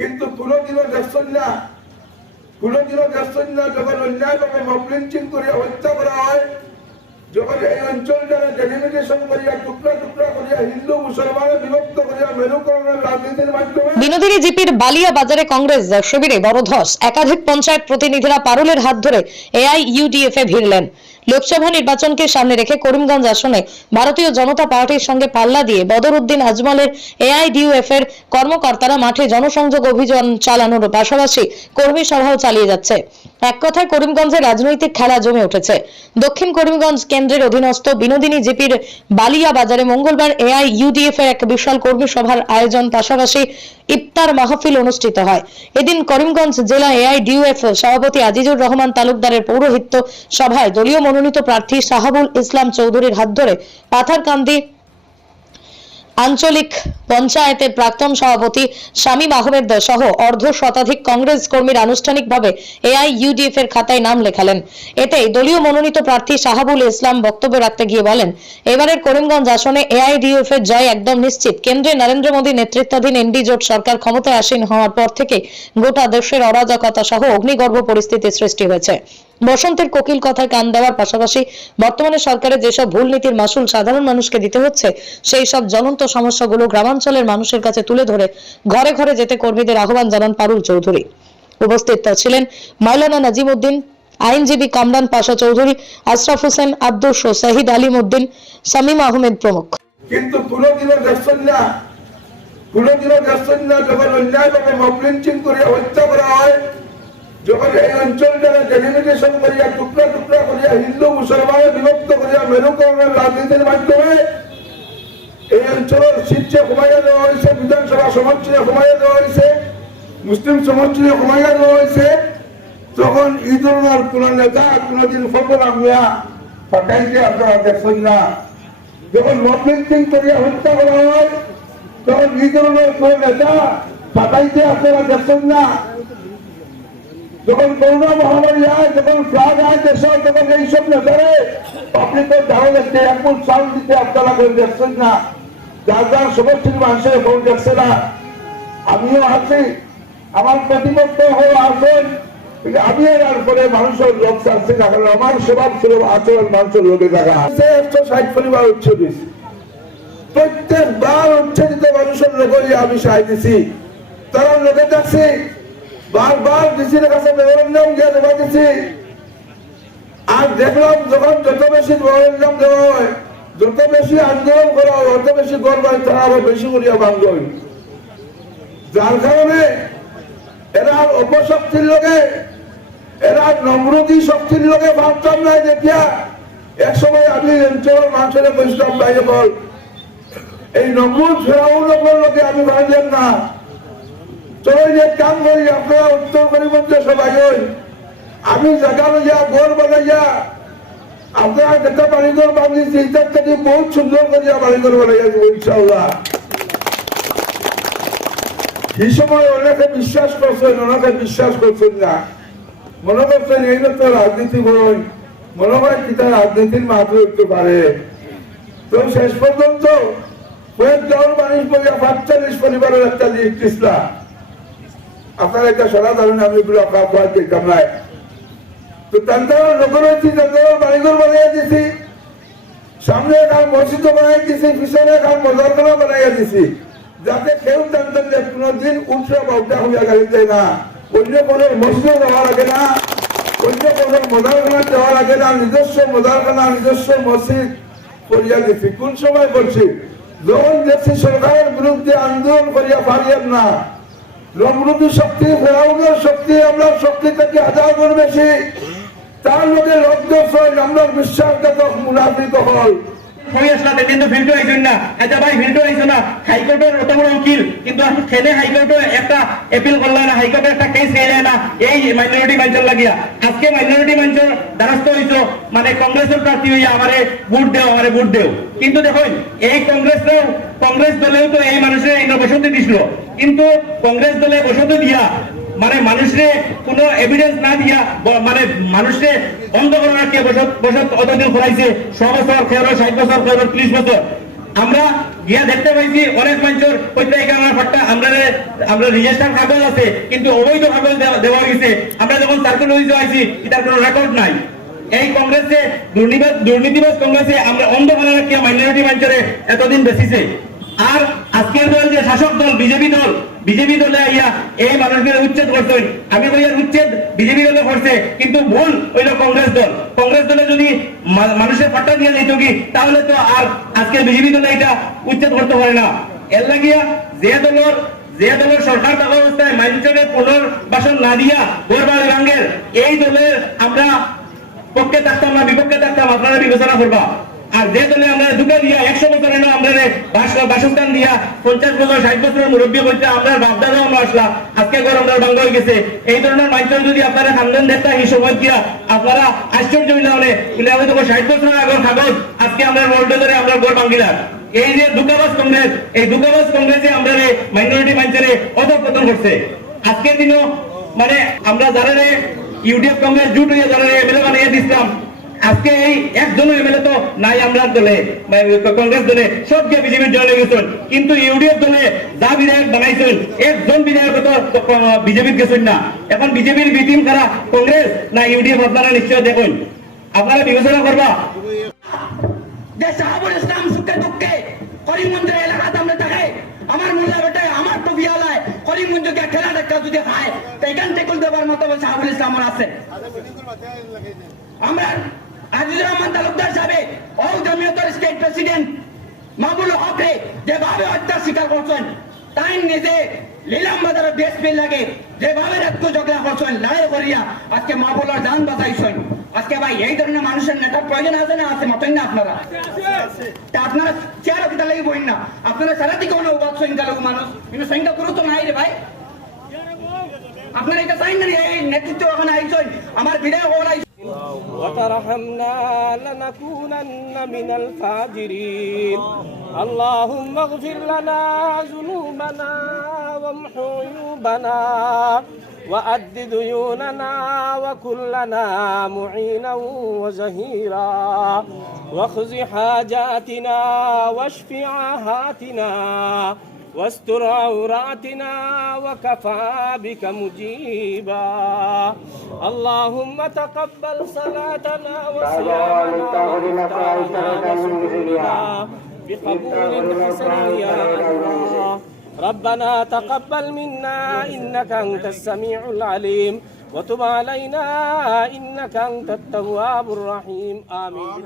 কিন্তু কোনোদিনও দেখছেন না, কোনোদিনও দেখছেন না যখন অন্যায়ভাবে মব লিঞ্চিং করিয়া হত্যা করা হয়, যখন এই অঞ্চলটাকে ডেলিমিটেশন করিয়া টুকরা টুকরা করিয়া হিন্দু মুসলমানে বিভক্ত করিয়া মেরুকরণের রাজনীতির মাধ্যমে। বিনোদিনী জিপির বালিয়া বাজারে কংগ্রেস শিবিরে বড় ধস, একাধিক পঞ্চায়েত প্রতিনিধিরা পারুলের হাত ধরে এআইইউডিএফ এ ভিড়লেন। লোকসভা নির্বাচনকে সামনে রেখে করিমগঞ্জ আসনে ভারতীয় জনতা পার্টির সঙ্গে পাল্লা দিয়ে বদরউদ্দিন আজমলের এআইডিইউএফ এর কর্মকর্তারা মাঠে জনসংযোগ অভিযান চালানোর পাশাপাশি কর্মী সভাও চালিয়ে যাচ্ছে। এক কথায় করিমগঞ্জে রাজনৈতিক খেলা জমে উঠেছে। দক্ষিণ করিমগঞ্জ কেন্দ্রের অধীনস্থ বিনোদিনী জিপির বালিয়া বাজারে মঙ্গলবার এআইইউডিএফ এর এক বিশাল কর্মী সভার আয়োজন, পাশাপাশি ইফতার মাহফিল অনুষ্ঠিত হয়। এদিন করিমগঞ্জ জেলা এআইডিইউএফ সভাপতি আজিজুর রহমান তালুকদারের পৌরোহিত্য সভায় দলীয় মনোনীত প্রার্থী সাহাবুল ইসলাম চৌধুরীর হাত ধরে পাথারকান্দি আঞ্চলিক পঞ্চায়েতের প্রাক্তন সভাপতি শামীম আহমেদ সহ অর্ধ শতাধিক কংগ্রেস কর্মীর আনুষ্ঠানিকভাবে এআইইউডিএফ এর খাতায় নাম লেখালেন। এতে দলীয় মনোনীত প্রার্থী সাহাবুল ইসলাম বক্তব্য রাখতে গিয়ে বলেন, এবারের করিমগঞ্জ আসনে এআইইউডিএফ এর জয় একদম নিশ্চিত। কেন্দ্রে নরেন্দ্র মোদী নেতৃত্বাধীন এনডি জোট সরকার ক্ষমতায় আসীন হওয়ার পর থেকে গোটা দেশের অরাজকতা সহ অগ্নিগর্ভ পরিস্থিতির সৃষ্টি হয়েছে। বসন্তের কোকিল কথায় কান দেওয়ার পাশাপাশি বর্তমানে সরকারের যেসব ভুল নীতির মাসুল সাধারণ মানুষকে দিতে হচ্ছে, সেই সব জ্বলন্ত সমস্যাগুলো গ্রামাঞ্চলের মানুষের কাছে তুলে ধরে ঘরে ঘরে যেতে কর্মীদের আহ্বান জানান পারুল চৌধুরী। উপস্থিত ছিলেন মাওলানা নাজিম উদ্দিন, আইনজীবী কামরান পাশা চৌধুরী, আশরাফ হোসেন, আব্দুস, শহীদ আলিম উদ্দিন, শামীম আহমেদ প্রমুখ। কিন্তু কোনোদিনও দেখছেন না, কোনোদিনও দেখছেন না যখন অন্যায়ভাবে মব লিঞ্চিং করিয়া হত্যা করা হয়, যখন এই অঞ্চলটাকে ডেলিমিটেশন করিয়া টুকরা টুকরা করিয়া হিন্দু মুসলমানে বিভক্ত করিয়া মেরুকরণের রাজনীতির মাধ্যমে এই অঞ্চলের শীর্ষে কমাইয়া দেওয়া হয়েছে, বিধানসভা সমষ্টিতে কমাইয়া দেওয়া হয়েছে, মুসলিম সমষ্টিতে কমাইয়া দেওয়া হয়েছে, তখন এই ধরনের কোন নেতা কোনদিন ফটো মিয়া পাঠাইতে আপনারা দেখছেন না। যখন মব লিঞ্চিং করিয়া হত্যা করা হয়, তখন এই ধরনের কোন নেতা পাঠাইতে আপনারা দেখছেন না। যখন করোনা মহামারী হয়, যখন ফ্লাড হয় দেশে, তখন এইসব নেতারে পাবলিকের ধারো দেখতে এখন চাল দিতে আপনারা কেউ দেখছেন না। যার যার সমষ্টির মানুষের কেউ দেখছে না। আমিও আছি, আমার প্রতিপক্ষ হয়ে আসেন, আমি এর পরে মানুষের লোক চাচ্ছি না, কারণ আমার স্বভাব ছিল আচরণ মানুষের লোকে দেখা। 160 পরিবার উচ্ছেদিস, প্রত্যেকবার উচ্ছেদিত মানুষের লোকই আমি সাহায্য দিছি। তারা লোকে দেখছি বারবার ডিসির কাছে মেমোরেন্ডাম দিয়ে জমা দিচ্ছি। আর দেখলাম যখন যত বেশি মেমোরেন্ডাম দেওয়া হয়, যত বেশি আন্দোলন করা হয়, তত বেশি গড় হয়, তারা আরো বেশি করিয়া ভাঙল। যার কারণে এরা অপশক্তির লোকে, এরা নম্রতি শক্তির লোকে ভাবতাম নাই দেখিয়া এক সময় আমি অঞ্চলের মানুষের বৈষ্ণব ভাই বল এই নম্র ফেরাউন লোকে আমি ভাবলেন না। চলো এক কাম করি, আপনারা উত্তর করিমগঞ্জে সবাই আমি জায়গা লইয়া ঘর বানাইয়া আপনারা যেটা বাড়িঘর বানিয়েছি এটার থেকে বহুত সুন্দর করিয়া বাড়িঘর বানাইয়া দেবো ইনশাআল্লাহ। এই সময় অনেকে বিশ্বাস করছেন, অনেকে বিশ্বাস করছেন না, মনে করছেন এই তো রাজনীতি বলুন, মনে হয় কি তার রাজনীতির মাত্র উঠতে পারে। তো শেষ পর্যন্ত কয়েকজন মানুষ বলিয়া 45 পরিবারের একটা লিস্ট ইসলাম আপনার একটা সরা ধরেন, আমি এগুলো আপনার পেতাম নাই। তো তান্তার লোকের হয়েছি, তান্তার বাড়িঘর বানাইয়া দিছি, সামনে এখন মসজিদ বানাই দিছি, পিছনে এখন মজারখানা বানাইয়া দিছি, যাতে কেউ জানতেন যে কোনদিন উঠে বাউটা হইয়া গাড়ি দেয় না, অন্য কোনো মসজিদে যাওয়া লাগে না, অন্য কোনো মজারখানা যাওয়া লাগে না, নিজস্ব মজারখানা নিজস্ব মসজিদ করিয়া দিছি। কোন সময় বলছি, যখন দেখছি সরকারের বিরুদ্ধে আন্দোলন করিয়া পারিয়েন না, নম্রতি শক্তি ফেরাউনের শক্তি আমরা শক্তি থেকে 1000 গুণ বেশি, তার লোকে লব্ধ আমরা বিশ্বাসঘাতক মুনাফিক হল। কিন্তু ফিল্টো আইসেন না, আচ্ছা ভাই ফিল্টো আইসো না, হাইকোর্টের অত বড় উকিল, কিন্তু খেলে হাইকোর্টে একটা এপিল করলে না, হাইকোর্টে একটা কেস খেয়ে না এই মাইনরিটি মানুষের লাগিয়া। আজকে মাইনরিটি মানুষের দ্বারস্থ হইতো, মানে কংগ্রেসের প্রার্থী হইয়া আমারে ভোট দেও, আমারে ভোট দেও। কিন্তু দেখুন এই কংগ্রেস দলেও তো এই মানুষের এই বসতি দিছিল, কিন্তু কংগ্রেস দলে বসতি দিয়া মানে মানুষের কোনো এভিডেন্স না দিয়া মানে মানুষের অন্ধ করে রাখিয়ে বসত অতদিন করাইছে। 100 বছর, 60 বছর, 30 বছর। আমরা গিয়া দেখতে পাইছি অনেক মানুষের প্রত্যেকে আমার ফাটটা আমরা রেজিস্টার কাগজ আছে কিন্তু অবৈধ কাগজ দেওয়া হয়েছে। আমরা যখন সার্কুলার হয়েছে আইছি তার কোনো রেকর্ড নাই। এই কংগ্রেসে দুর্নীতিবাজ কংগ্রেসে আমরা অন্ধ করে রাখিয়া মাইনরিটি মানুষের এতদিন বেশিছে। আর আজকের দল যে শাসক দল বিজেপি দলে আইয়া এই মানুষকে উচ্ছেদ করছেন। আমি কইয়ার উচ্ছেদ বিজেপি দলে করছে কিন্তু ভুল হইল কংগ্রেস দলে যদি মানুষের ফাট্টা দিয়ে দিত কি তাহলে তো আর আজকে বিজেপি দলে এটা উচ্ছেদ করতে পারে না। এর লাগিয়া যে দলের সরকার থাকা অবস্থায় মানুষের পুনর্বাসন না দিয়া ঘর বাড়ি ভাঙ্গের এই দলের আমরা পক্ষে থাকতাম না বিপক্ষে থাকতাম, আপনারা বিবেচনা করবা। আর যে দলে আমরা ঢুকে দিয়া 100 বছর এনে আমরা বাসস্থান দিয়া 50 বছর 60 বছরের মুরব্বী করতে আমরা বাপদাদাও আমরা আসলা, আজকে ঘর আমরা ভাঙ্গা হয়ে গেছে। এই ধরনের মানুষজন যদি আপনারা খানদান দেখতা এই সময় দিয়া আপনারা আশ্চর্য হইলে হলে হয়তো 60 বছরের আগের কাগজ আজকে আমরা রোল্ড ধরে আমরা ঘর ভাঙ্গিলাম। এই যে দুঃখাবাস কংগ্রেস, এই দুঃখাবাস কংগ্রেসে আমরা মাইনরিটি মানুষের অধঃপতন করছে। আজকের দিনও মানে আমরা যারা ইউডিএফ কংগ্রেস জুট হইয়া যারা এমএলএ বানিয়ে দিচ্ছিলাম, আজকে এই একজনও এমএলএ তো নাই আমরা দলে কংগ্রেস দলে, সব গিয়ে বিজেপির দলে গেছেন। কিন্তু ইউডিএফ দলে যা বিধায়ক বানাইছেন একজন বিধায়ক তো বিজেপির গেছেন না। এখন বিজেপির বিটিম কারা, কংগ্রেস না ইউডিএফ, আপনারা নিশ্চয় দেখুন, আপনারা বিবেচনা করবা। যে সাহাবুল ইসলাম সুখে দুঃখে করিমগঞ্জের এলাকাতে আমরা দেখাই, আমার মোল্লা বেটে আমার তো বিয়ালায় করিমগঞ্জকে খেলা দেখা যদি খায় তো এখান থেকে দেবার মতো সাহাবুল ইসলাম আছে। আমরা আজিজুর রহমান তালুকদার সাহেব ও জমিয়তের স্টেট প্রেসিডেন্ট মাহবুল হকে যেভাবে হত্যা স্বীকার করছেন, তাই নিজে লীলাম বাজারের দেশ পেয়ে লাগে যেভাবে রক্ত ঝগড়া করছেন, লড়াই করিয়া আজকে মাহবুলার জান বাঁচাইছেন। আজকে ভাই এই ধরনের মানুষের নেতার প্রয়োজন আছে না? আছে মতন না আপনারা? আপনারা চেয়ার কিতা লাগি বইন না, আপনারা সারা দিকে কোনো উপাদ সংখ্যালঘু মানুষ কিন্তু সংখ্যা গুরুত্ব নাই রে ভাই। আপনারা এটা চাই না এই নেতৃত্ব ওখানে আইছেন, আমার বিধায়ক ওরা وترحمنا لنكونن من الفاجرين اللهم اغفر لنا ذنوبنا وامحو عيوبنا وأد ديوننا وكن لنا معينا وزهيرا واخذ حاجاتنا واشف عاهاتنا واستر عوراتنا وكفى بك مجيبا اللهم تقبل صلاتنا وصيامنا وإفطارنا وسحورنا بقبول حسن يا الله ربنا تقبل منا إنك أنت السميع العليم وتب علينا إنك أنت التواب الرحيم آمين.